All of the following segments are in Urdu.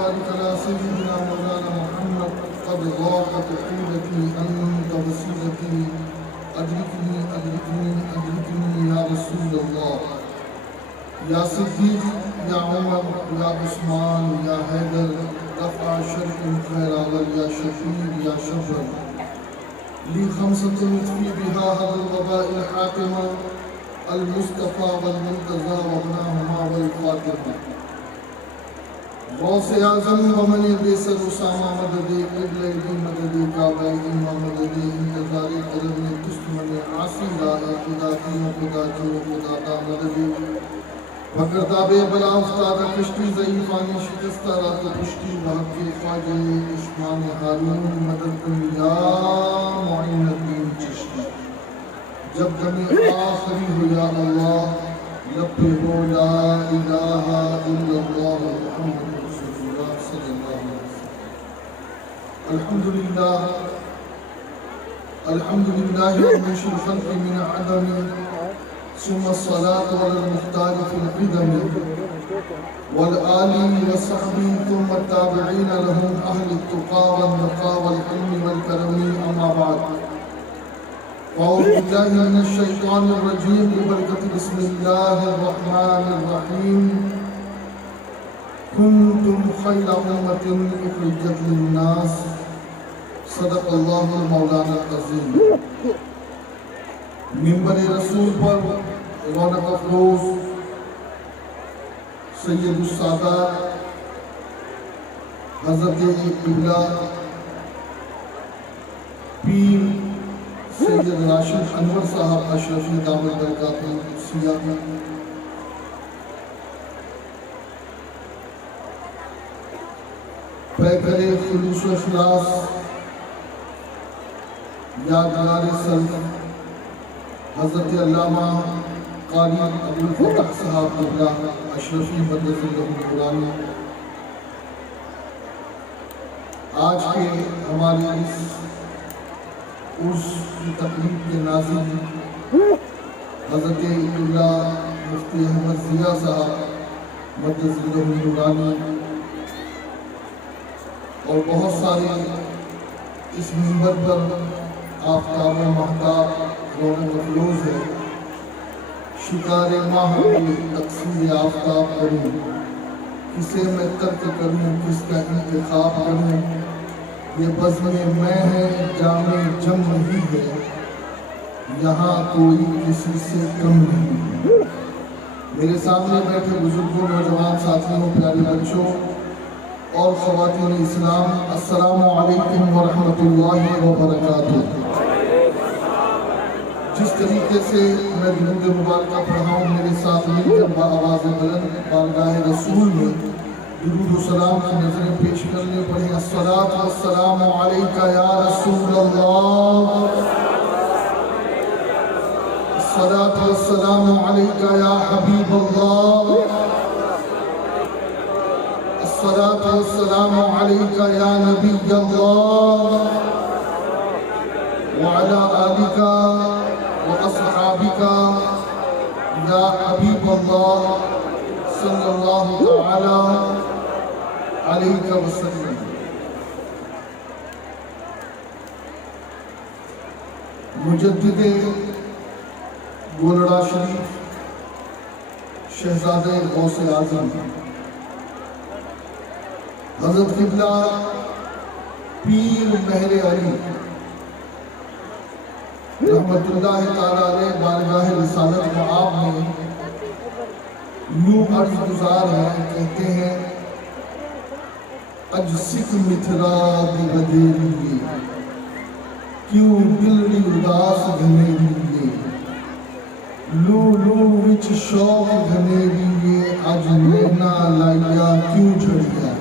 وبارك على سيدنا مولانا محمد قد ضاقت حيلتي أنت وسيلتي أدركني أدركني أدركني يا رسول الله يا صديق يا عمر يا عثمان يا حيدر رفع شرق خير عمل يا شفيع يا شفر لي خمسة يطفي بها هذا الوباء الحاكم المصطفى والمنتظى وابناهما والفاطمة غوث اعظم ومن بیسر اسامہ مدد قبل دی مدد کعبہ امام مدد انتظار قدم دشمن عاصی لا خدا کی خدا جو خدا دا مدد وگرداب بلا افتاد کشتی ضعیفانی شکستہ رات پشتی وحق خواجہ عثمان ہارون مدد یا معین الدین چشتی جب دم آخری ہو یا اللہ لپے ہو لا الہ الا اللہ محمد الحمد لله منشئ الخلق من عدم ثم الصلاة على المختار في القدم والآل والصحب ثم التابعين لهم أهل التقى والنقى والحلم والكرم أما بعد أعوذ بالله من الشيطان الرجيم ببركة بسم الله الرحمن الرحيم كنتم خير أمة أخرجت للناس صدق اللہ مولانا العظیم منبر رسول پر رونق افروز سید السادات حضرت قبلہ پیر سید راشد انور صاحب اشرفی دامت برکاتہ سیاحی پیکر خلوص و اخلاص یادگار سلف حضرت علامہ قاری عبدالفتح صاحب قبلہ اشرفی مدد اللہ نورانی آج کے ہماری اس عرس کی تقریب کے ناظرین حضرت قبلہ مفتی احمد ضیاء صاحب مدد اللہ نورانی اور بہت سارے اس منبر پر آفتاب و مہتاب رونق افروز ہے شکار ماہ کی تقسیم آفتاب کروں کسے میں ترک کروں کس کا انتخاب کروں یہ بزم میں ہے جام جم نہیں ہے یہاں کوئی کسی سے کم نہیں ہے میرے سامنے بیٹھے بزرگوں نوجوان ساتھیوں پیارے بچوں اور خواتین اسلام السلام علیکم ورحمۃ اللہ وبرکاتہ جس طریقے سے میں درود مبارکہ پڑھاؤں میرے ساتھ مل کر بآواز بلند بارگاہ رسول میں درود و سلام کی نظریں پیش کرنے پڑھیں الصلاۃ والسلام علیکہ یا رسول اللہ الصلاۃ والسلام علیکہ یا حبیب اللہ الصلاۃ والسلام علیکہ یا نبی اللہ وعلی آلک وأصحابك يا حبيب الله صلى الله تعالى عليك وسلم مجدد گولڑا شریف شہزادہ غوث اعظم حضرت قبلہ پیر مہر علی رحمت اللہ تعالیٰ علیہ بارگاہ رسالت معاب میں یوں عرض گزار ہیں کہتے ہیں اج سکھ متھرا دی بدیریے کیوں دلڑی اداس گھنیریے لو لو وچ شوق گھنیریے اج لینا لائیا کیوں جھڑیا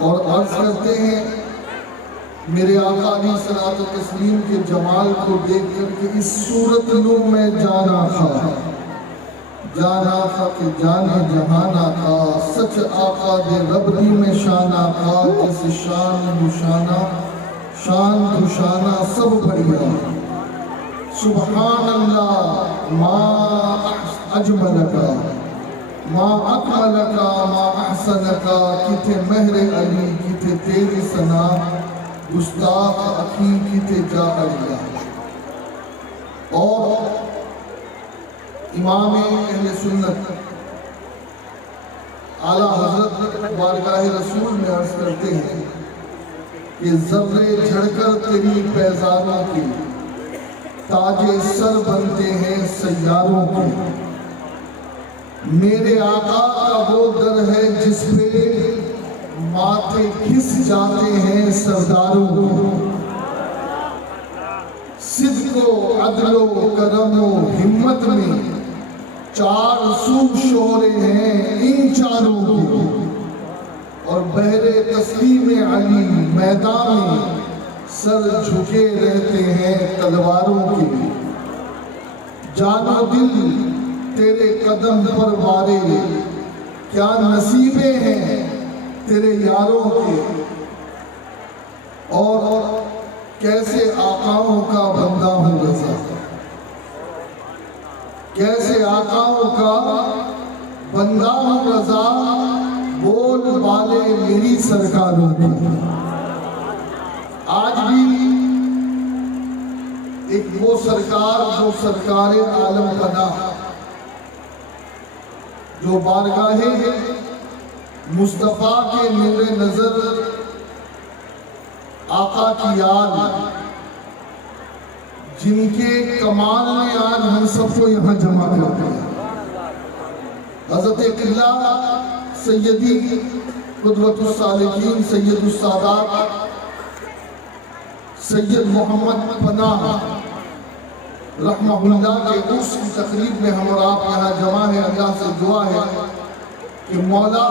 اور عرض کرتے ہیں میرے آقا علیہ الصلوۃ والتسلیم کے جمال کو دیکھ کر کہ اس صورت نو میں جانا تھا کہ جانے جہانا تھا سچ آقا دے رب دی میں شانہ تھا جس شان دوشانہ سب بڑھیا سبحان اللہ ما اجملکا ما اکملکا ما احسنکا کتے مہر علی کتے تیری سنا گستاخ اخی کتے جا علی. اور امام اہل سنت اعلیٰ حضرت بارگاہ رسول میں عرض کرتے ہیں کہ ذرے جھڑ کر تیری پیزاروں کی تاج سر بنتے ہیں سیاروں کے. میرے آقا کا وہ در ہے جس پہ ماتھے گھس جاتے ہیں سرداروں کے. صدق و عدل و کرم و ہمت میں چار سو شورے ہیں ان چاروں کے. اور بحر تسلیم علی میدان میں سر جھکے رہتے ہیں تلواروں کے. جان و دل تیرے قدم پر وارے کیا نصیبیں ہیں تیرے یاروں کے. اور کیسے آقاؤں کا بندہ ہوں رضا, کیسے آقاؤں کا بندہ ہوں رضا, بول والے میری سرکاروں کی. آج بھی ایک وہ سرکار جو سرکار عالم پناہ, جو بارگاہ مصطفیٰ کے نور نظر آقا کی یاد, جن کے کمال نے آج ہم سب کو یہاں جمع کر دیا. حضرت قبلہ سیدی قدوۃ الصالحین سید السادات سید محمد پناہ رحمہ اللہ کے عرس کی تقریب میں ہم اور آپ یہاں جمع ہیں. اللہ سے دعا ہے کہ مولا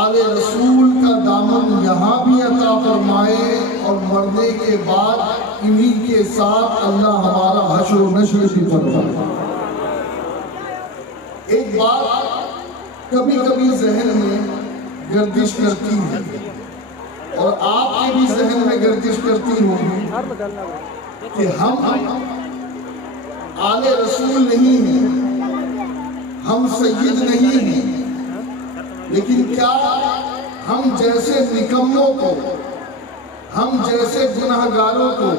آل رسول کا دامن یہاں بھی عطا فرمائے اور مرنے کے بعد انہی کے ساتھ اللہ ہمارا حشر و نشر بھی فرمائے. ایک بات کبھی کبھی ذہن میں گردش کرتی ہے اور آپ کے بھی ذہن میں گردش کرتی ہوگی کہ ہم آل رسول نہیں ہیں, ہم سید نہیں ہیں, لیکن کیا ہم جیسے نکموں کو, ہم جیسے گناہگاروں کو,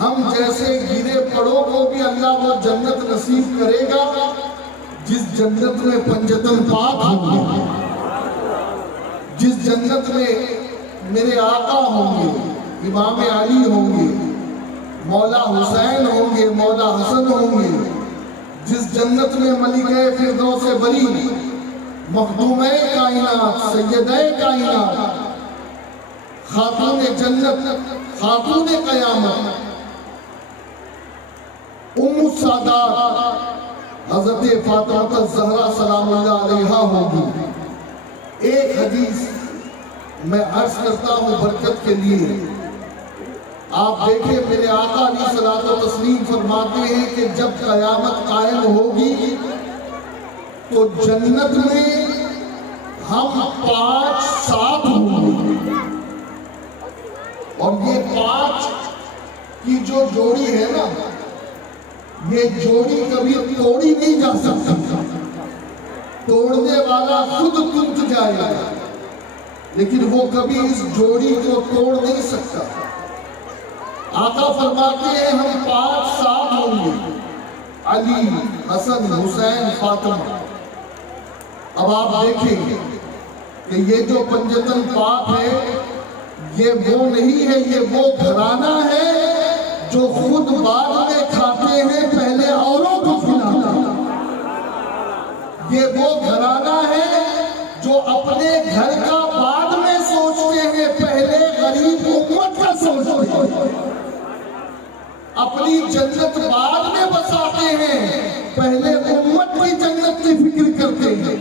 ہم جیسے گرے پڑوں کو بھی اللہ وہ جنت نصیب کرے گا جس جنت میں پنجتن پاک ہوں گے, جس جنت میں میرے آقا ہوں گے, امام علی ہوں گے, مولا حسین ہوں گے, مولا حسن ہوں گے, جس جنت میں ملکہ فردوس بری, مخدومِ کائنات, سیدہ کائنات, خاتون جنت, خاتون قیامت, ام السادات حضرت فاطمہ الزہرا سلام اللہ علیہا ہوگی. ایک حدیث میں عرض کرتا ہوں برکت کے لیے. آپ دیکھیں میرے آقا علیہ الصلوۃ والتسلیم فرماتے ہیں کہ جب قیامت قائم ہوگی تو جنت میں ہم 5 ساتھ ہوں گے, اور یہ 5 کی جو جوڑی ہے نا, یہ جوڑی کبھی توڑی نہیں جا سکتی. توڑنے والا خود ٹوٹ جائے گا, لیکن وہ کبھی اس جوڑی کو توڑ نہیں سکتا. آقا فرماتے ہیں ہم 5 ساتھ ہوں گے, علی, حسن, حسین, فاطمہ. اب آپ دیکھیں کہ یہ جو پنجتن پاک ہے یہ وہ نہیں ہے, یہ وہ گھرانہ ہے جو خود بعد میں کھاتے ہیں پہلے اوروں کو کھلاتا ہے. یہ وہ گھرانہ ہے جو اپنے گھر کا بعد میں سوچتے ہیں, پہلے غریب امت کا سوچتے ہیں. اپنی جنت بعد میں بساتے ہیں, پہلے امت کی جنت کی فکر کرتے ہیں.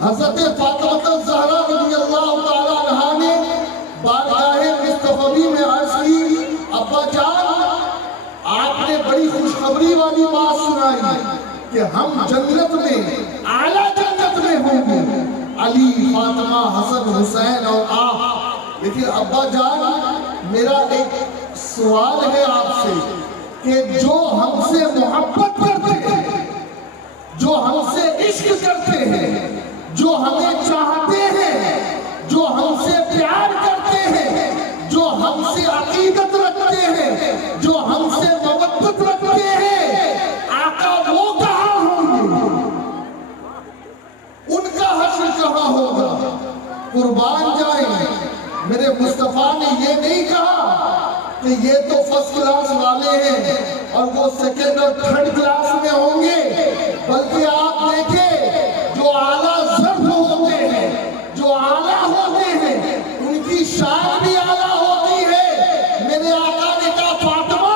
حضرت فاطمہ الزہرا رضی اللہ تعالیٰ عنہا نے بارگاہ مصطفی میں عرض کی, ابا جان آپ نے بڑی خوشخبری والی بات سنائی کہ ہم جنت میں, اعلیٰ جنت میں ہوں گے, علی, فاطمہ, حسن, حسین اور آپ. لیکن ابا جان میرا ایک سوال ہے آپ سے کہ جو ہم سے محبت کرتے ہیں, جو ہم سے عشق کرتے قربان جائیں. میرے مصطفیٰ نے یہ نہیں کہا کہ یہ تو فرسٹ کلاس والے ہیں اور وہ سیکنڈ اور تھرڈ کلاس میں ہوں گے، بلکہ آپ دیکھیں جو اعلیٰ ظرف ہوتے ہیں، جو اعلیٰ ہوتے ہیں، ان کی شان بھی اعلیٰ ہوتی ہے. میرے آقا نے کہا فاطمہ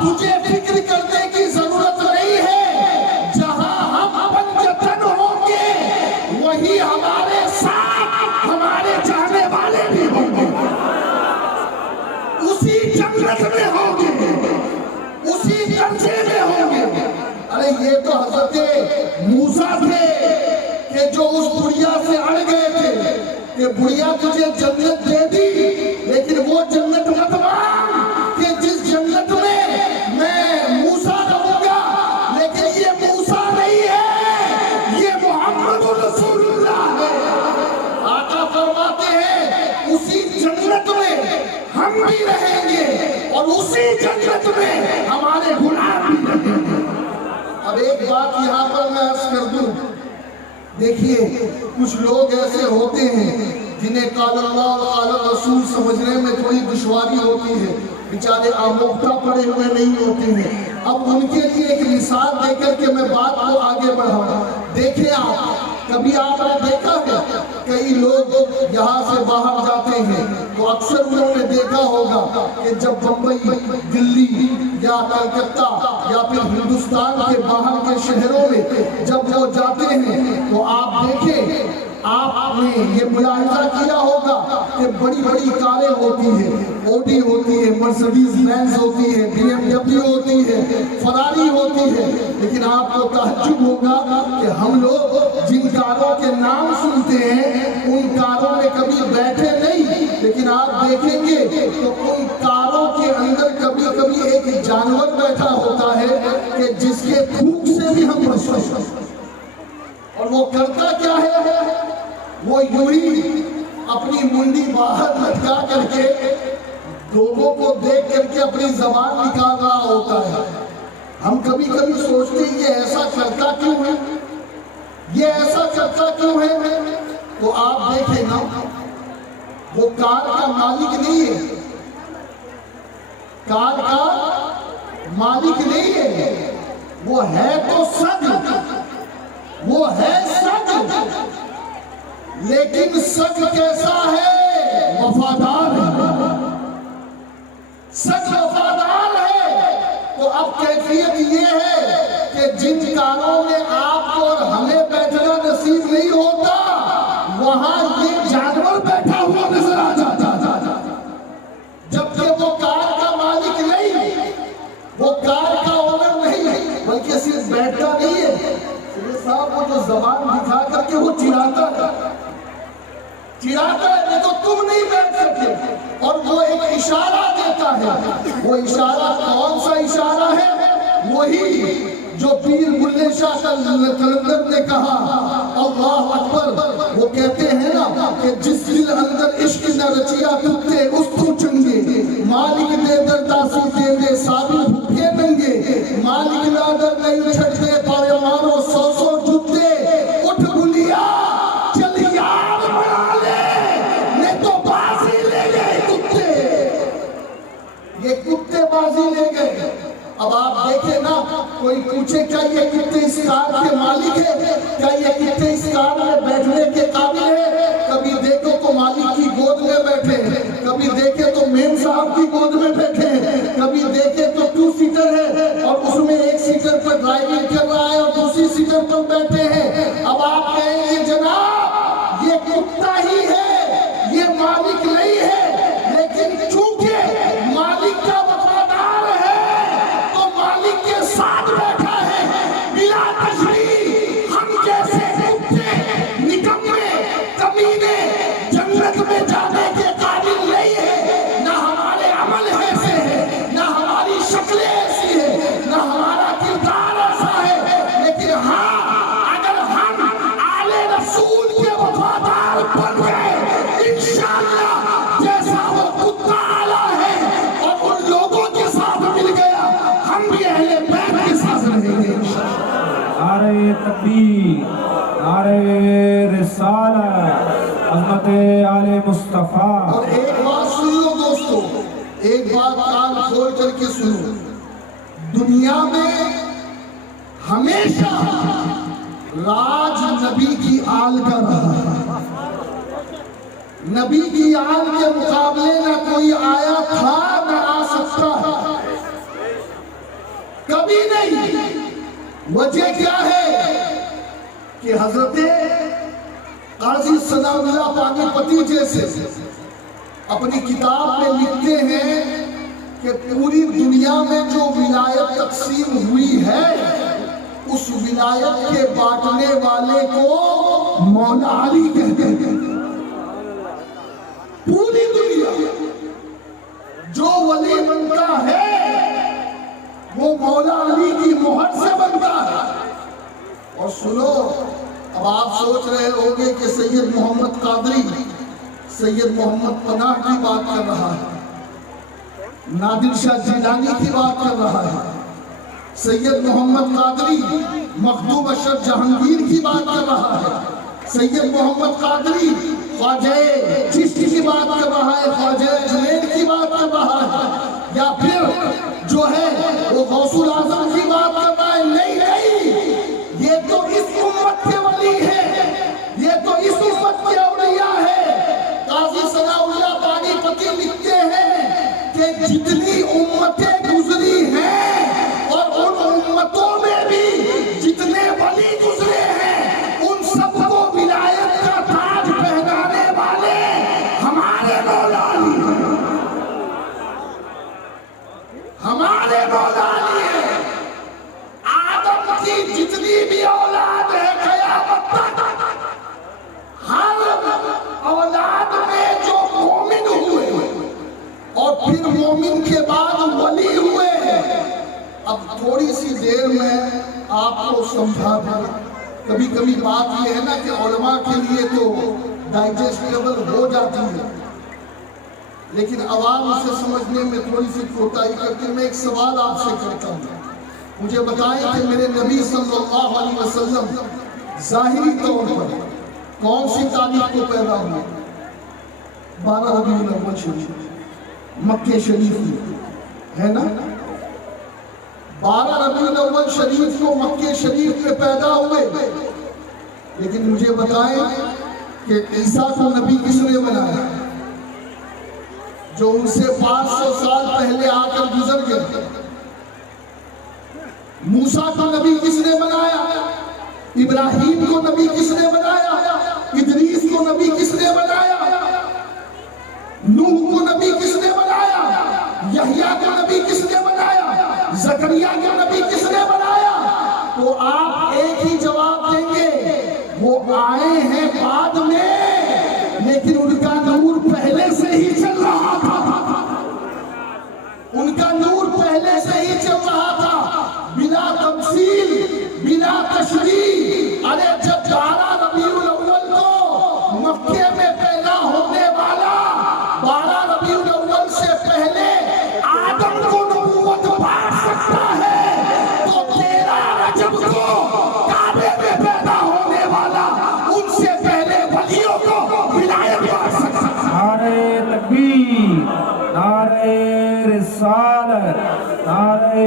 تجھے فکر کرنے کی ضرورت نہیں ہے، جہاں ہم پنجتن ہوں گے وہی ہمارے ساتھ ہمارے چاہنے والے بھی ہوں گے، اسی جنت میں ہوں گے، اسی درجے میں ہوں گے. ارے یہ تو حضرت موسیٰ تھے کہ جو اس بڑھیا سے اڑ گئے تھے کہ بڑھیا تجھے جنت دے دی، لیکن وہ جنت مت مانگ کہ جس جنت میں میں موسیٰ رہوں گا. لیکن یہ موسیٰ نہیں ہے، یہ محمد رسول اللہ ہے. آقا فرماتے ہیں اسی جنت میں ہم بھی رہیں گے اور اسی جنت میں ہمارے غلام بھی رہیں گے. اب ایک بات یہاں پر میں عرض کر دوں، دیکھیے کچھ لوگ ایسے ہوتے ہیں جنہیں قال اللہ اور قال رسول سمجھنے میں تھوڑی دشواری ہوتی ہے، بیچارے آموختہ پڑے ہوئے نہیں ہوتے ہیں. اب ان کے لیے ایک مثال دے کر کے میں بات کو آگے بڑھاؤں. دیکھیں آپ کبھی آپ نے دیکھا ہے کئی لوگ یہاں سے باہر جاتے ہیں تو اکثر انہوں نے دیکھا ہوگا کہ جب بمبئی، دلی یا کلکتہ یا پھر ہندوستان کے باہر کے شہروں میں جب وہ جاتے ہیں تو آپ دیکھیں، آپ نے یہ ملاحظہ کیا ہوگا کہ بڑی بڑی کاریں ہوتی ہیں، اوڈی ہوتی ہے، مرسڈیز بینز ہوتی ہے، بی ایم ڈبلیو ہوتی ہے، فراری ہوتی ہے. لیکن آپ کو تعجب ہوگا کہ ہم لوگ جن کاروں کے نام سنتے ہیں ان کاروں میں کبھی بیٹھے نہیں، لیکن آپ دیکھیں گے تو ان کاروں کے اندر کبھی کبھی ایک جانور بیٹھا ہوتا ہے کہ جس کے تھوک سے بھی ہم بچتے ہیں. اور وہ کرتا کیا ہے؟ وہ یوں ہی اپنی منڈی باہر لٹکا کر کے لوگوں کو دیکھ کر کے اپنی زبان نکال رہا ہوتا ہے. ہم کبھی کبھی سوچتے ہیں یہ ایسا کرتا کیوں ہے، یہ ایسا کرتا کیوں ہے. تو آپ دیکھیں نا، وہ کار کا مالک نہیں ہے، کار کا مالک نہیں ہے، وہ ہے تو سگ، وہ ہے سگ. لیکن سگ کیسا ہے؟ وفادار ہے. سگ وفادار ہے. تو اب کیفیت یہ ہے کہ جن کاروں میں آپ کو اور ہمیں بیٹھنا نصیب نہیں ہوتا وہاں یہ جانور بیٹھا ہوا نظر آ جاتا، جبکہ وہ کار کا مالک نہیں، وہ کار کا اونر نہیں، بلکہ صرف بیٹھتا نہیں ہے صاحب، وہ جو زبان دکھا کر کے وہ چڑھاتا ہے، نہیں تو تم نہیں بیٹھ سکتے. اور وہ ایک اشارہ دیتا ہے. وہ اشارہ کون سا اشارہ ہے؟ وہی جو پیر بلے شاہ کلندر نے کہا اللہ اکبر. وہ کہتے ہیں نا کہ جس دل اندر عشق نہ رچیا کتے اس تو چنگے، مالک دے در تاسی دے دے سابی بھوکے ننگے، مالک نادر نہیں چھٹ دے پائے مارو سو سو جتے، اٹھ بلیا چل یار بنا لے نے تو بازی لے گئے کتے. یہ کتے بازی لے گئے. اب آپ دیکھیں نا، کوئی پوچھے کیا یہ کتے اس کار کے مالک ہے، کیا یہ کتے اس کار میں بیٹھنے کے قابل ہے؟ کبھی دیکھو تو مالک کی گود میں بیٹھے ہیں، کبھی دیکھے تو مین صاحب کی گود میں بیٹھے ہیں، کبھی دیکھے تو 2 سیٹر ہے اور اس میں 1 سیٹر پر ڈرائیونگ کر رہا ہے اور دوسری سیٹر پر بیٹھے ہیں. اب آپ کہیں گے جناب یہ کتا ہی ہے، یہ مالک نہیں ہے. لیکن چونکہ مالک کا وفادار ہے تو مالک کے ساتھ بیٹھا ہے بلا تشریح. ہم جیسے کتے نکمے کمینے جنت میں جانے کے قابل نہیں ہے. نہ ہمارے عمل ایسے ہیں، نہ ہماری شکلیں ایسی ہیں، نہ ہمارا کردار ایسا ہے. لیکن ہاں اگر ہم آل رسول کے وفادار بن گئے انشاءاللہ جیسا وہ کتا آلہ ہے اور ان لوگوں کے ساتھ مل گیا، ہم بھی اہل بیت کے ساتھ رہیں گے انشاءاللہ. نعرہ تکبیر، نعرہ رسالت. رحمت آل مصطفیٰ۔ اور ایک بات سن لو دوستو، ایک بات کان کھول کر کے سنو، دنیا میں ہمیشہ راج نبی کی آل کا رہا ہے۔ نبی کی آل کے مقابلے نہ کوئی آیا تھا نہ آ سکتا ہے، کبھی نہیں۔ وجہ کیا ہے کہ حضرت قاضی ثناء اللہ پانی پتی جیسے اپنی کتاب میں لکھتے ہیں کہ پوری دنیا میں جو ولایت تقسیم ہوئی ہے اس ولایت کے بانٹنے والے کو مولا علی کہتے ہیں۔ پوری دنیا جو ولی بنتا ہے وہ مولا علی کی مہر سے بنتا ہے۔ اور سنو، اب آپ سوچ رہے ہوگے کہ سید محمد قادری سید محمد پناہ کی بات کر رہا ہے، نادر شاہ جیلانی کی بات کر رہا ہے، سید محمد قادری مخدوم اشرف جہانگیر کی بات کر رہا ہے، سید محمد قادری خواجہ چشتی کی بات کر رہا ہے، خواجہ جنید کی بات کر رہا ہے، یا پھر جو ہے وہ غوث الاعظم کی بات کر رہا ہے۔ نہیں، یہ تو اس امت کے ولی ہے، یہ تو اس امت کے اولیاء ہے۔ قاضی ثناء اللہ پانی پتی لکھتے ہیں کہ جتنی امتیں گزری ہیں اور ان امتوں میں بھی جتنے ولی گزرے ہیں ان سب کو ولایت کا تاج پہنانے والے ہمارے مولا علی ہیں، ہمارے مولا علی ہیں۔ آدم کی جتنی بھی اولاد ہے قیامت تک ہر اولاد میں جو مومن ہوئے اور پھر مومن کے بعد ولی ہوئے، اب تھوڑی سی دیر میں آپ کو سمجھا دیں۔ کبھی کبھی بات یہ ہے نا کہ علماء کے لیے تو ڈائجسٹیبل ہو جاتی ہے لیکن عوام اسے سمجھنے میں تھوڑی سی کوتاہی کرتی ہے۔ میں ایک سوال آپ سے کرتا ہوں، مجھے بتائیں کہ میرے نبی صلی اللہ علیہ وسلم ظاہری طور پر کون سی تاریخ کو پیدا ہوئے؟ 12 ربیع الاول شریف، مکہ شریف میں ہے نا؟ 12 ربیع الاول شریف کو مکہ شریف میں پیدا ہوئے، لیکن مجھے بتائیں کہ عیسیٰ کو نبی کس نے بنایا؟ جو ان سے 500 سال پہلے آ کر گزر گئے۔ موسیٰ کو نبی کس نے بنایا؟ ابراہیم کو نبی کس نے بنایا؟ ادریس کو نبی کس نے بنایا؟ نوح کو نبی کس نے بنایا؟ یحییٰ کو نبی کس نے بنایا؟ زکریا کو نبی کس نے بنایا؟ تو آپ ایک ہی جواب دیں گے، وہ آئے ہیں بعد میں لیکن ان کا نور پہلے سے ہی چل رہا تھا، ان کا نور پہلے سے ہی چل رہا تھا، بلا تمثیل بلا تشریح۔ ارے جب 12 ربیع الاول کو مکے میں پیدا ہونے والا 12 ربیع الاول سے پہلے آدم کو نبوت بانٹ سکتا ہے تو 13 رجب کو کعبے میں پیدا ہونے والا ان سے پہلے ولیوں کو ولایت بانٹ سکتا ہے۔ نعرہ تکبیر، نعرہ رسالت، نعرہ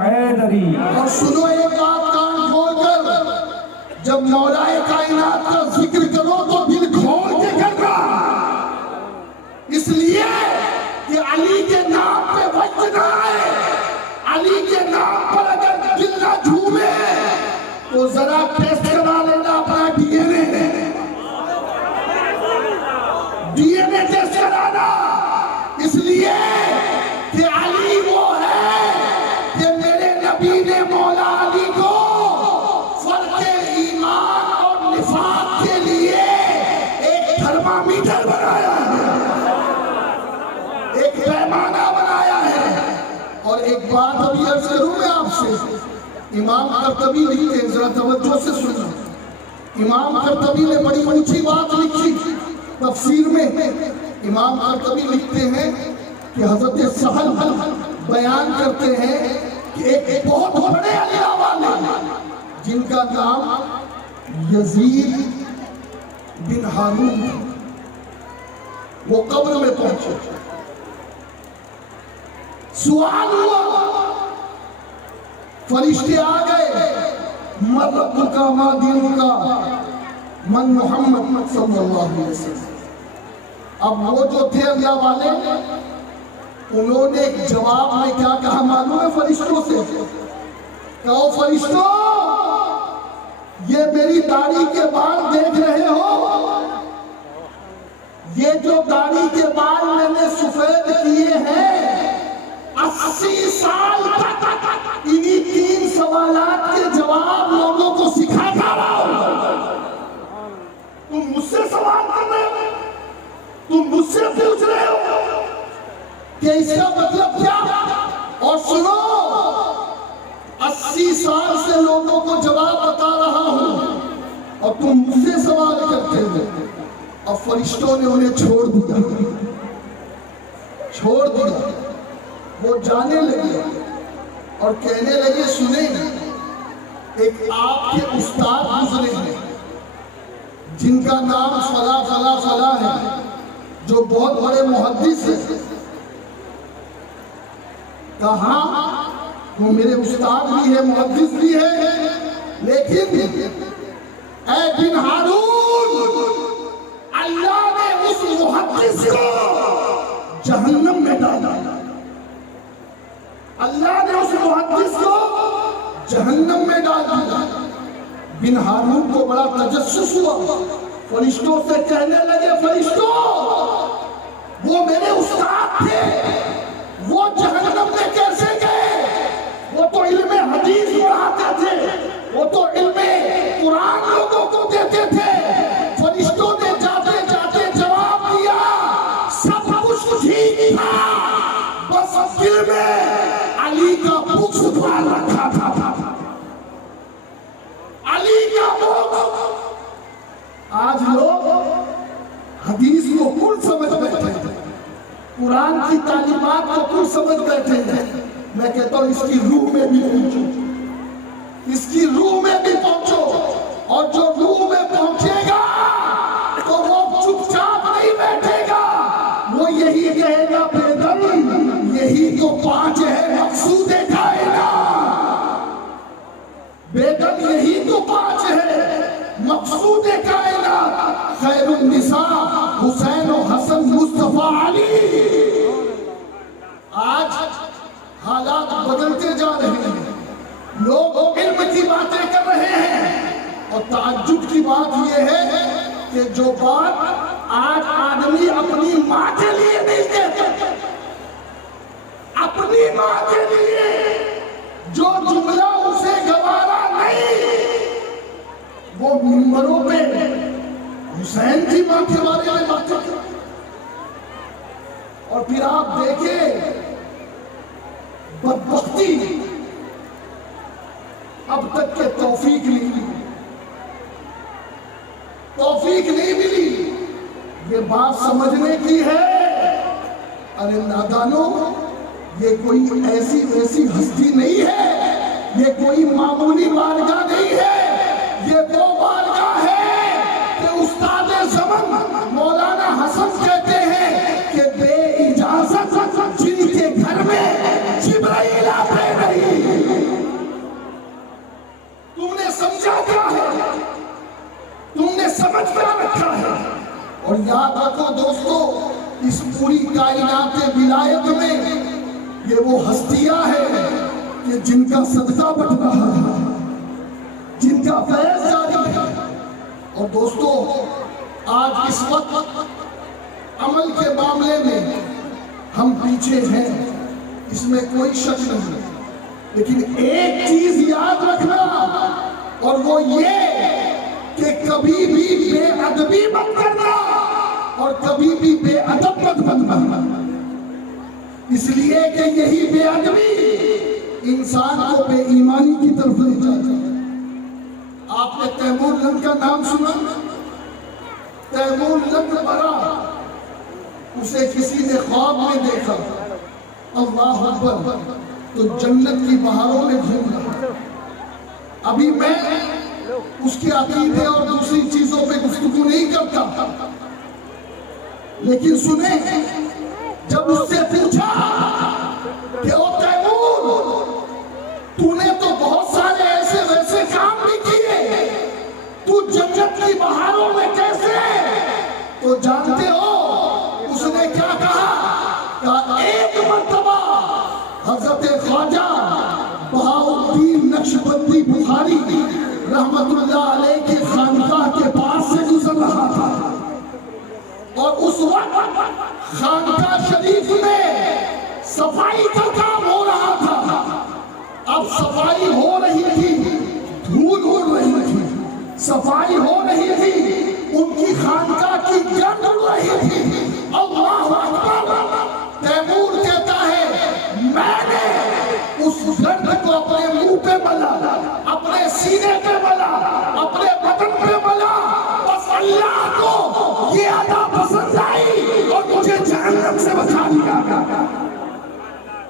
حیدری۔ اور سنو ایک بات کان کھول کر، جب مولا کائنات کا ذکر کرو تو دل کھول کے کرنا، اس لیے کہ علی کے نام پہ وجد نہ آئے، علی کے نام پر اگر دل نہ جھومے تو ذرا ٹیسٹ کرا لینا اپنا ڈی این اے ٹیسٹ کرانا، اس لیے کہ علی وہ ہے کہ میرے نبی نے مولا علی کو فرق ایمان اور نفاق کے لیے ایک تھرمامیٹر بنایا ہے، ایک پیمانہ بنایا ہے۔ اور ایک بات ابھی عرض کروں میں آپ سے، امام قرطبی لکھتے ہیں، ذرا توجہ سے سننا، امام قرطبی نے بڑی اونچی بات لکھی تفسیر میں۔ امام قرطبی لکھتے ہیں کہ حضرت سہل بیان کرتے ہیں کہ ایک بہت بڑے اللہ والے جن کا نام یزید بن ہارون، وہ قبر میں پہنچے، سوال ہوا، فرشتے آ گئے، من ربک ما دینک، من محمد صلی اللہ علیہ وسلم۔ اب وہ جو تھے اللہ والے، انہوں نے ایک جواب میں کیا کہا معلوم ہے فرشتوں سے؟ کہو فرشتوں، یہ میری داڑھی کے بال دیکھ رہے ہو؟ یہ جو داڑھی کے بال میں نے سفید کیے ہیں، 80 سال تک انہی 3 سوالات کے جواب لوگوں کو سکھاتا رہا ہوں۔ تم مجھ سے سوال کر رہے ہو، تم مجھ سے پوچھ رہے ہو کہ اس کا مطلب کیا؟ اور سنو، 80 سال سے لوگوں کو جواب بتا رہا ہوں اور تم مجھ سے سوال کرتے ہو۔ اور فرشتوں نے انہیں چھوڑ دیا، وہ جانے لگے اور کہنے لگے سنیں، ایک آپ کے استاد گزرے ہیں جن کا نام فلاں فلاں فلاں ہے، جو بہت بڑے محدث ہیں۔ کہاں؟ وہ میرے استاد بھی ہے، محدث بھی ہے، لیکن اے بن ہارون، اللہ نے اس محدث کو جہنم میں ڈالا، اللہ نے اس محدث کو جہنم میں ڈال دیا۔ بن ہارون کو بڑا تجسس ہوا، فرشتوں سے کہنے لگے فرشتوں، وہ میرے استاد تھے، وہ جہنم میں کیسے گئے؟ وہ تو علم حدیث پڑھاتے تھے، وہ تو علم قرآن لوگوں کو دیتے تھے۔ فرشتوں نے جاتے جاتے جواب دیا، سب کچھ ٹھیک تھا، بس دل میں علی کا بغض پال رکھا تھا، علی کا بغض۔ آج لوگ حدیث کو کل سمجھ بیٹھے ہیں، قرآن کی تعلیمات کو کل سمجھ بیٹھے ہیں۔ میں کہتا ہوں اس کی روح میں بھی پہنچو، اس کی روح میں بھی پہنچو، اور جو روح میں پہنچے گا تو وہ چپ چاپ نہیں بیٹھے گا، وہ یہی کہے گا بیگم یہی تو 5 ہے مقصود کائنات، بیگم یہی تو 5 ہے مقصود کائنات، خیر النساء حسین و حسن مصطفیٰ علی۔ آج حالات بدلتے جا رہے ہیں، لوگ علم کی باتیں کر رہے ہیں، اور تعجب کی بات یہ ہے کہ جو بات آج آدمی اپنی ماں کے لیے نہیں کہتا، اپنی ماں کے لیے جو جملہ اسے گوارا نہیں، وہ منبروں پہ حسین کی ماں کے بارے میں باتیں کرتے۔ اور پھر آپ دیکھیں بدبختی، اب تک کے توفیق نہیں ملی یہ بات سمجھنے کی ہے، ارے نادانو، یہ کوئی ایسی ویسی ہستی نہیں ہے، یہ کوئی معمولی بارگاہ نہیں ہے، یہ وہ بارگاہ ہے کہ استاد زمن مولانا حسن کہتے ہیں کہ بے اجازت جن کے گھر میں جبرائیل آتے نہیں۔ تم نے سمجھا کیا ہے؟ تم نے سمجھ کیا رکھا ہے؟ اور یاد رکھو دوستو، اس پوری کائنات ولایت میں یہ وہ ہستیاں ہیں کہ جن کا صدقہ بٹ رہا ہے، جن کا فیض جاری ہے۔ اور دوستو، آج اس وقت عمل کے معاملے میں ہم پیچھے ہیں، اس میں کوئی شک نہیں، لیکن ایک چیز یاد رکھنا، اور وہ یہ کہ کبھی بھی بے ادبی مت کرنا اور کبھی بھی بے ادب مت بننا، اس لیے کہ یہی بے ادبی انسان کو بے ایمانی کی طرف لے جاتا ہے۔ آپ نے تیمور لنگ کا نام سنا؟ تیمور لنگ مرا، اسے کسی نے خواب میں دیکھا، اللہ اکبر، تو جنت کی بہاروں میں گھوم رہا۔ ابھی میں اس کے عقیدے اور دوسری چیزوں پہ گفتگو نہیں کرتا، لیکن سنے جب اس سے پوچھا کہ او تیمور تو نے تو بہت سارے ایسے ویسے کام بھی کیے، تو جنت کی بہاروں میں کیسے؟ تو جانتے ہو اس نے کیا کہا؟ ایک مرتبہ حضرت خواجہ بہاؤالدین نقشبندی بخاری رحمت اللہ علیہ کے خانقاہ کے پاس سے گزر رہا تھا، اور اس وقت خانقاہ شریف میں صفائی کا کام ہو رہا تھا۔ اب صفائی ہو رہی تھی، دھول اڑ رہی تھی، صفائی ہو رہی تھی، ان کی خانقاہ کی گرد اڑ رہی تھی۔ اللہ اکبر! تیمور کہتا ہے میں نے اس گرد کو اپنے منہ پہ ملا، اپنے سینے پہ ملا، اپنے بدن پہ ملا، بس اللہ کو یہ ادا پسند آئی اور مجھے جہنم سے بچا دیا۔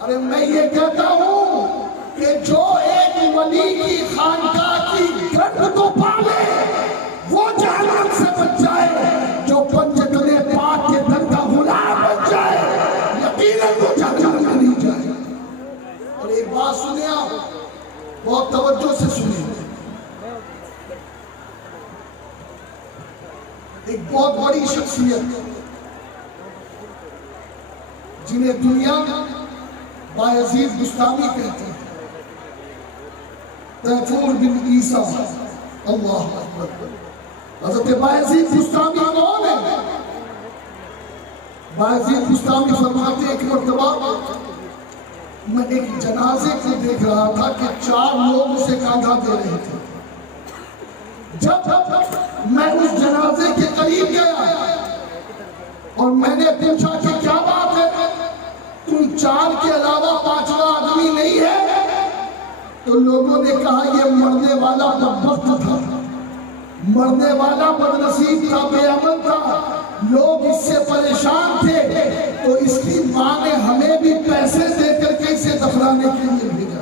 ارے میں یہ کہتا ہوں کہ جو ایک ولی کی خانقاہ کی گرد کو پالے وہ جہنم سے بچ جائے، جو پنجتنے پاک کے در کا غلام بن جائے یقیناً وہ جہنم میں نہیں جائے۔ اور ایک بات سنیں آپ، بہت توجہ سے سنیں، ایک بہت بڑی شخصیت جنہیں دنیا بایزید بستامی کہتے ہیں، تیمور بن عیسیٰ، اللہ اکبر۔ حضرت بایزید بستامی کون ہے؟ بایزید بستامی فرماتے ہیں ایک مرتبہ میں ایک جنازے کو دیکھ رہا تھا کہ 4 لوگ اسے کاندھا دے رہے تھے۔ جب میں اس جنازے کے قریب گیا اور میں نے پوچھا کہ کیا بات ہے، تم 4 کے علاوہ 5واں آدمی نہیں ہے؟ تو لوگوں نے کہا یہ مرنے والا بدبخت تھا، مرنے والا بدنصیب تھا، بے عمل تھا، لوگ اس سے پریشان تھے، تو اس کی ماں نے ہمیں بھی پیسے دے کر کے اسے دفنانے کے لیے بھیجا۔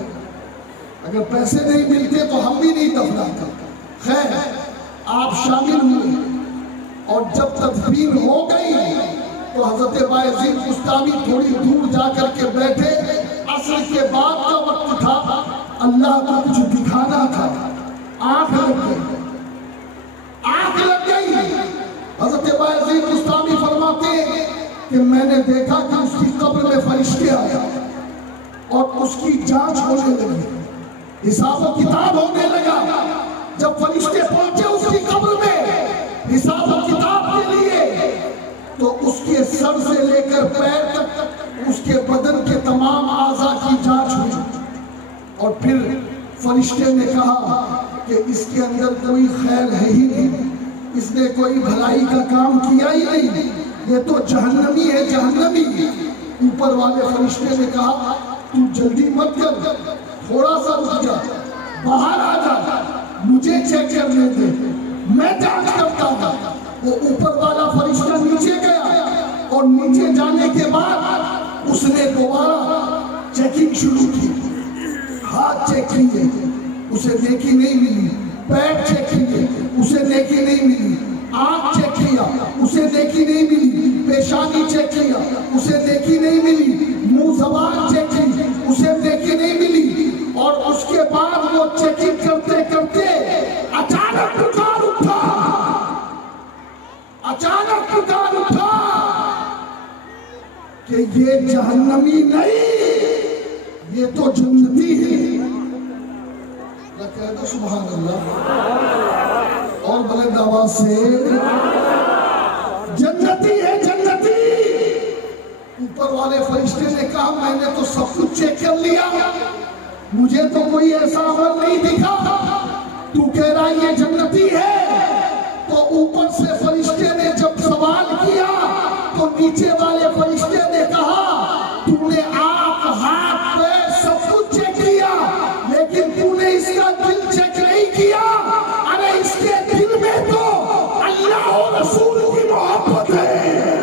اگر پیسے نہیں ملتے تو ہم بھی نہیں دفناتے۔ خیر آپ شامل ہوئے، اور جب تدفین ہو گئی تو حضرت بایزید بستامی تھوڑی دور جا کر کے بیٹھے، عصر کے بعد کا وقت تھا، اللہ کو کچھ دکھانا تھا، آنکھ لگ گئی، آنکھ لگ گئی۔ حضرت بایزید بستامی فرماتے ہیں کہ میں نے دیکھا کہ اس کی قبر میں فرشتے آیا اور اس کی جانچ ہونے لگی، حساب و کتاب ہونے لگا۔ جب فرشتے پہنچے اس کی قبر میں حساب و کتاب کے لیے، تو اس کے سر سے لے کر پیر تک اس کے بدن کے تمام اعضاء کی جانچ ہوئی، اور پھر فرشتے نے کہا کہ اس کے اندر کوئی خیر ہے ہی نہیں، اس نے کوئی بھلائی کا کام کیا ہی نہیں، یہ تو جہنمی ہے، جہنمی۔ اوپر والے فرشتے نے کہا تو جلدی مت کر، تھوڑا سا رک جا، باہر آ جا، مجھے چیک کرنے دے، میں جانچ کرتا ہوں۔ وہ اوپر والا فرشتہ نیچے گیا، اور نیچے جانے کے بعد اس نے دوبارہ چیکنگ شروع کی، ہاتھ چیک کیے، اسے نیکی نہیں ملی، پیر چیک کیے، اسے نیکی نہیں ملی، آنکھ چیک کیا، اسے نیکی نہیں ملی، پیشانی چیک کیا، اسے نیکی نہیں ملی، منہ زبان چیک کی، اسے نیکی نہیں ملی، اور اس کے بعد وہ چیکنگ کرتے کرتے اچانک پکار اٹھا، اچانک پکار اٹھا کہ یہ جہنمی نہیں، یہ تو جنتی ہے۔ کہہ دو سبحان اللہ، اور بلند آواز سے جنتی ہے، جنتی۔ اوپر والے فرشتے نے کہا میں نے تو سب کچھ چیک کر لیا، مجھے تو کوئی ایسا عمل نہیں دکھا، تو کہہ رہا یہ جنتی ہے۔ تو اوپر سے فرشتے نے جب سوال کیا تو نیچے والے فرشتے نے کہا تو نے آنکھ، ہاتھ، پیر سب کچھ چیک کیا، لیکن تو نے اس کا دل چیک نہیں کیا۔ ارے اس کے دل میں تو اللہ و رسول کی محبت ہے،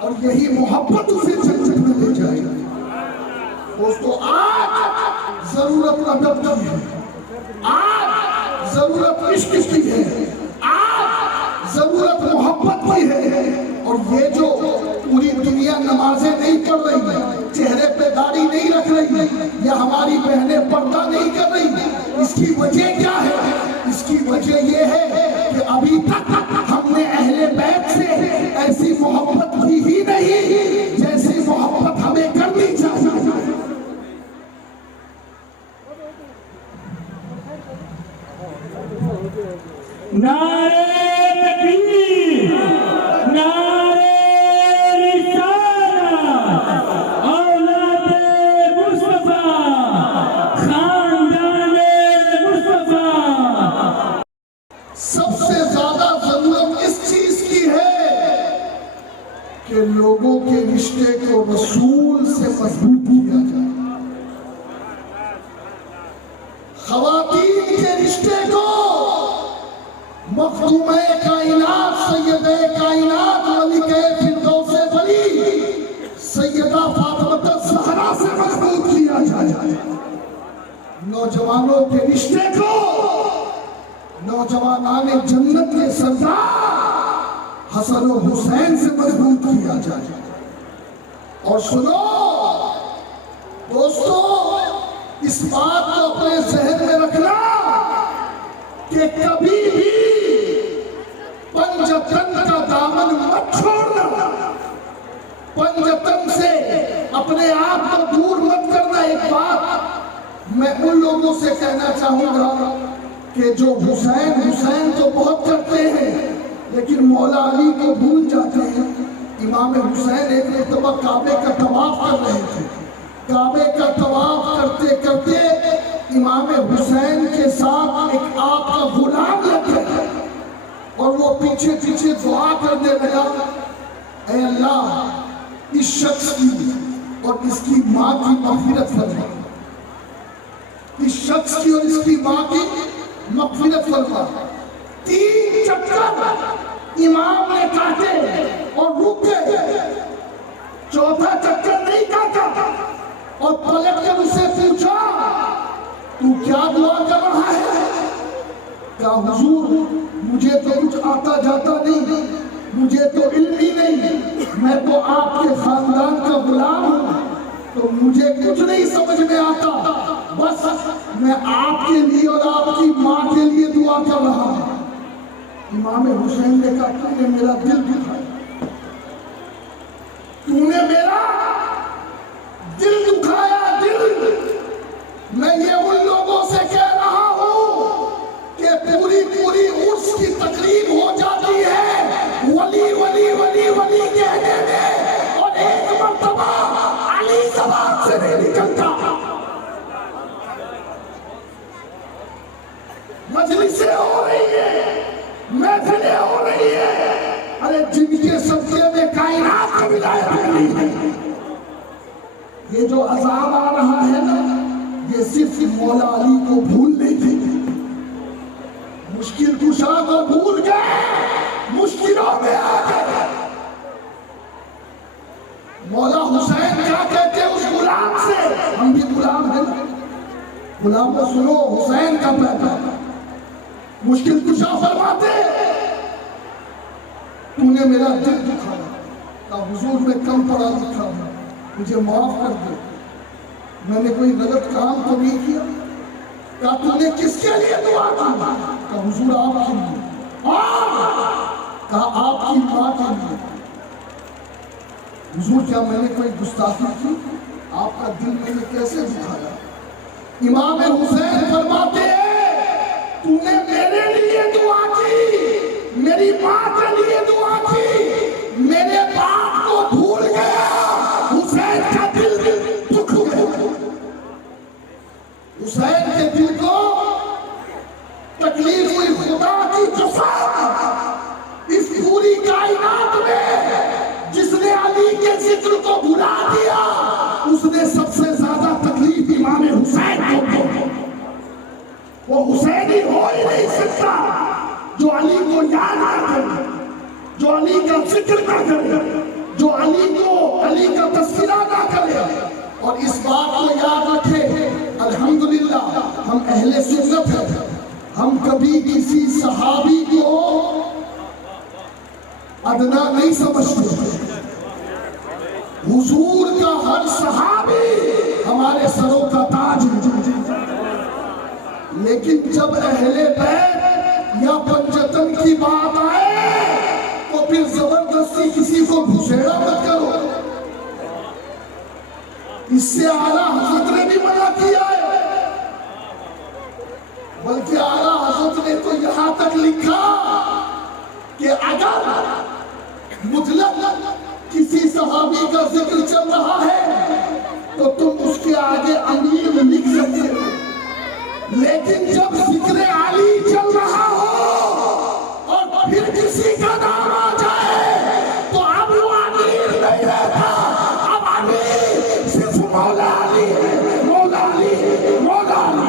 اور یہی محبت اسے جنت میں لے جائے گی۔ دوستو آج ضرورت ادب کی ہے، آج ضرورت عشق کی ہے، آج ضرورت محبت کی ہے، اور یہ جو پوری دنیا نمازیں نہیں پڑھ رہی ہے، چہرے پہ داڑھی نہیں رکھ رہی ہے، یا ہماری بہنیں پردہ نہیں کر رہی ہے، اس کی وجہ کیا ہے؟ اس کی وجہ یہ ہے کہ ابھی تک ہم نے اہل بیت سے ایسی محبت کی ہی نہیں جیسی محبت ہمیں کرنی چاہیے۔ نعرہ تکبیر، نعرہ رسالت، اولاد مصطفیٰ، خاندان مصطفیٰ۔ سب سے زیادہ ضرورت اس چیز کی ہے کہ لوگوں کے رشتے کو رسول سے مضبوط کیا جائے، خواتین کے رشتے کو مخدومہ کائنات سیدہ کائنات ملکہ فردوس ولی سیدہ فاطمہ الزہرا سے مضبوط کیا جائے، نوجوانوں کے رشتے کو نوجوانان جنت کے سردار حسن و حسین سے مضبوط کیا جائے۔ اور سنو دوستو، اس بات کو اپنے ذہن میں رکھنا کہ کبھی بھی پنجتن کا دامن مت چھوڑنا، پنجتن سے اپنے آپ کو دور مت کرنا۔ ایک بات میں ان لوگوں سے کہنا چاہوں گا کہ جو حسین تو بہت کرتے ہیں لیکن مولا علی کو بھول جاتے ہیں۔ امام حسین ایک مرتبہ کعبے کا طواف کر رہے تھے، کعبے کا طواف کرتے کرتے امام حسین کے ساتھ ایک آپ کا غلام لگ گیا اور وہ پیچھے پیچھے دعا کرنے لگا، اے اللہ اس شخص کی اور اس کی ماں کی مغفرت فرما، اس شخص کی اور اس کی ماں کی مغفرت فرما۔ 3 چکر امام نے کاٹے اور رک گئے، چوتھا چکر نہیں کاٹا اور پلٹ کر اسے پوچھا تو کیا دعا کر رہا ہے؟ کہا حضور مجھے تو کچھ آتا جاتا نہیں، مجھے تو علم ہی نہیں، میں تو آپ کے خاندان کا غلام ہوں، تو مجھے کچھ نہیں سمجھ میں آتا، بس میں آپ کے لیے اور آپ کی ماں کے لیے دعا کر رہا ہوں۔ امام حسین نے کہا تو نے میرا دل دکھایا، تو نے میرا دل دکھایا، دل۔ میں یہ ان لوگوں سے کہہ رہا ہوں کہ پوری عرس کی تقریب ہو جاتی ہے ولی ولی ولی ولی کہنے میں، اور ایک مرتبہ علی زبان سے نہیں نکلتا۔ مجلسیں ہو رہی ہیں، محفلیں ہو رہی ہیں، ارے جن کے صدقے میں کائنات کو ولایت ملی ہے۔ یہ جو عذاب آ رہا ہے نا، یہ صرف مولا علی کو بھولنے کے لیے، مشکل کشا کو بھول گئے، مشکلوں میں آ گئے۔ مولا حسین کیا کہتے اس غلام سے؟ ہم بھی غلام ہیں، غلام کو سنو، حسین کا پیدا مشکل کشا فرماتے تو نے میرا دل دکھایا، کہا حضور میں کم پڑھا لکھا ہوں، مجھے معاف کر دے، میں نے کوئی غلط کام تو نہیں کیا۔ کہا تو نے کس کے لیے دعا کی؟ کہا حضور آپ کے لیے۔ کہا آپ کی ماں کے لیے۔ حضور کیا میں نے کوئی گستاخی کی؟ آپ کا دل میں نے کیسے دکھایا؟ امام حسین فرماتے تو نے میرے لیے دعا کی، میری ماں کے لیے دعا کی، میرے باپ کو بھول گیا۔ حسین کا دل دکھ گیا، حسین کے دل کو تکلیف ہوئی۔ خدا کی قسم اس پوری کائنات میں جس نے علی کے ذکر کو بھلا دیا، اس نے سب سے زیادہ تکلیف امام حسین کو دی۔ وہ حسینی ہو ہی نہیں سکتا جو علی کو یاد نہ کرے، جو علی کا ذکر نہ کرے، جو علی کا تذکرہ نہ کرے۔ اور اس بات کو یاد رکھے، الحمدللہ ہم اہل سنت ہیں، ہم کبھی کسی صحابی کو ادنا نہیں سمجھتے. حضور کا ہر صحابی ہمارے سروں کا تاج ہے. لیکن جب اہل بیت یا پنجتن کی بات آئے تو پھر زبردستی کسی کو گھسیڑا مت کرو. اس سے اعلیٰ حضرت نے بھی منع کیا ہے. بلکہ اعلیٰ حضرت نے تو یہاں تک لکھا کہ اگر مطلق کسی صحابی کا ذکر چل رہا ہے تو تم اس کے آگے امیر لکھ سکتے ہو، لیکن جب ذکر علی چل رہا ہو اور پھر کسی کا نام آ جائے تو اب وہ امیر نہیں رہتا، اب امیر صرف مولا علی ہے. مولا علی، مولا علی.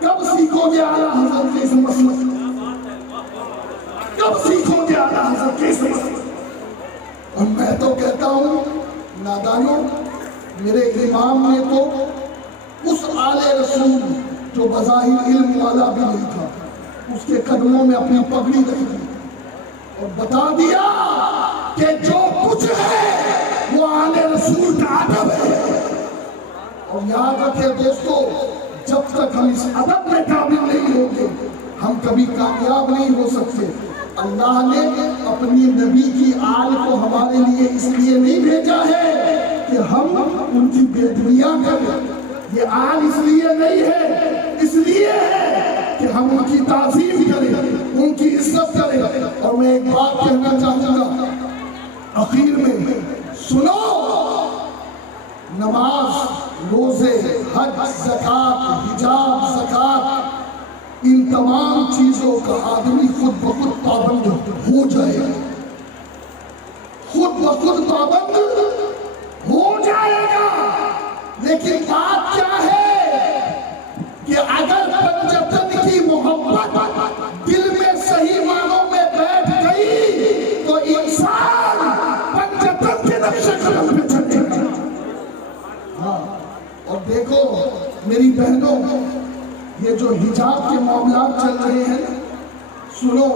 کب سیکھو گے اعلیٰ حضرت کے اس مسئلے؟ کب سیکھو گے اعلیٰ حضرت کے اس مسئلے؟ اور میں تو کہتا ہوں نادانوں، میرے امام نے تو اس آل رسول جو بظاہر علم والا بھی نہیں تھا، اس کے قدموں میں اپنی پگڑی رکھ دی اور بتا دیا کہ جو کچھ ہے وہ آل رسول کا ادب ہے. اور یاد رکھے دوستو، جب تک ہم اس ادب میں کامل نہیں ہوں گے ہم کبھی کامیاب نہیں ہو سکتے. اللہ نے اپنی نبی کی آل کو ہمارے لیے اس لیے نہیں بھیجا ہے کہ ہم ان کی بےدبیاں کریں. یہ آل اس لیے نہیں ہے، اس لیے ہے کہ ہم ان کی تعظیم کریں، ان کی عزت کریں. اور میں ایک بات کہنا چاہوں گا آخر میں، سنو، نماز، روزے، حج، زکوٰۃ، حجاب، زکوٰۃ، ان تمام چیزوں کا آدمی خود بخود پابند ہو جائے گا. خود بخود پابند ہو جائے گا. لیکن بات کیا ہے کہ اگر پنجتن کی محبت دل میں صحیح معنوں میں بیٹھ گئی تو انسان پنجتن کے نقش قدم پہ چلے گا. ہاں، اور دیکھو میری بہنوں، یہ جو حجاب کے معاملات چل رہے ہیں، سنو،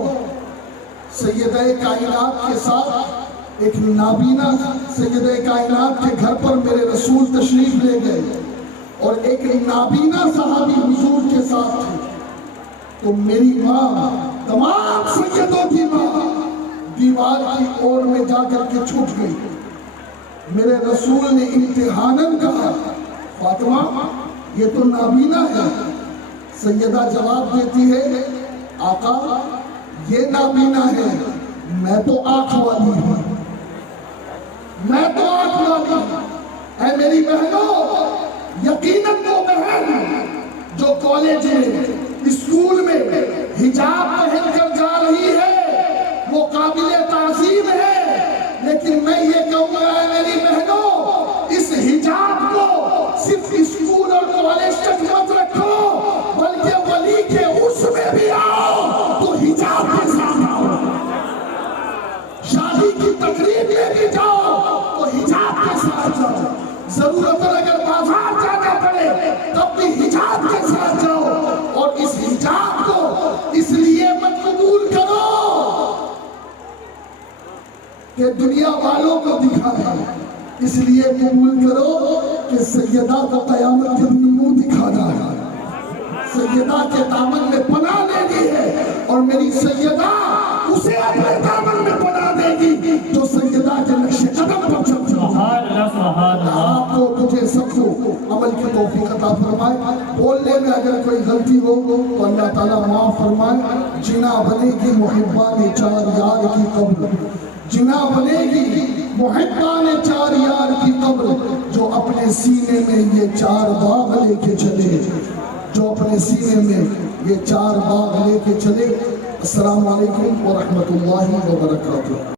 سیدہ کائنات کے ساتھ ایک نابینا سیدہ کائنات کے گھر پر میرے رسول تشریف لے گئے اور ایک نابینا صحابی حضور کے ساتھ تھے. تو میری ماں، تمام سیدوں کی ماں، دیوار کی اوڑ میں جا کر کے چھپ گئی. میرے رسول نے امتحاناً کہا، فاطمہ یہ تو نابینا ہے. سیدہ جواب دیتی ہے، آقا یہ نابینا ہے، میں تو آنکھ والی ہوں، میں تو آنکھ والی ہوں. اے میری بہنوں، یقیناً وہ بہن جو کالج میں، اسکول میں حجاب پہن کر جا رہی ہے وہ قابل تعظیم ہے. لیکن میں یہ کہوں گا اے میری بہنوں، اس حجاب کو صرف اسکول اور کالج تک مت رکھو، بلکہ ولی کے عرس میں بھی آؤ تو حجاب کے ساتھ آؤ. شادی کی تقریب میں بھی جاؤ تو حجاب کے ساتھ جاؤ. ضرورت اگر بازار جانا پڑے تب بھی حجاب کے ساتھ جاؤ. اور اس حجاب کو اس لیے مت قبول کرو کہ دنیا والوں کو دکھائے، اس لیے قبول کرو کہ سیدہ کو قیامت کے دن منہ دکھانا ہے، سیدہ کے دامن میں پناہ لینی ہے. اور میری سیدہ اسے اپنے دامن میں پناہ دے گی جو سیدہ کے نقش قدم پر چل جائے. آپ کو، مجھے، سب کو عمل کی توفیق عطا فرمائے. بولنے میں اگر کوئی غلطی ہو تو اللہ تعالیٰ معاف فرمائے. جنا بنے گی محبان چار یار کی قبر، جنا بنے گی محبان چار یار کی قبر، جو اپنے سینے میں یہ چار باغ لے کے چلے، جو اپنے سینے میں یہ چار باغ لے کے چلے. السلام علیکم ورحمۃ اللہ وبرکاتہ.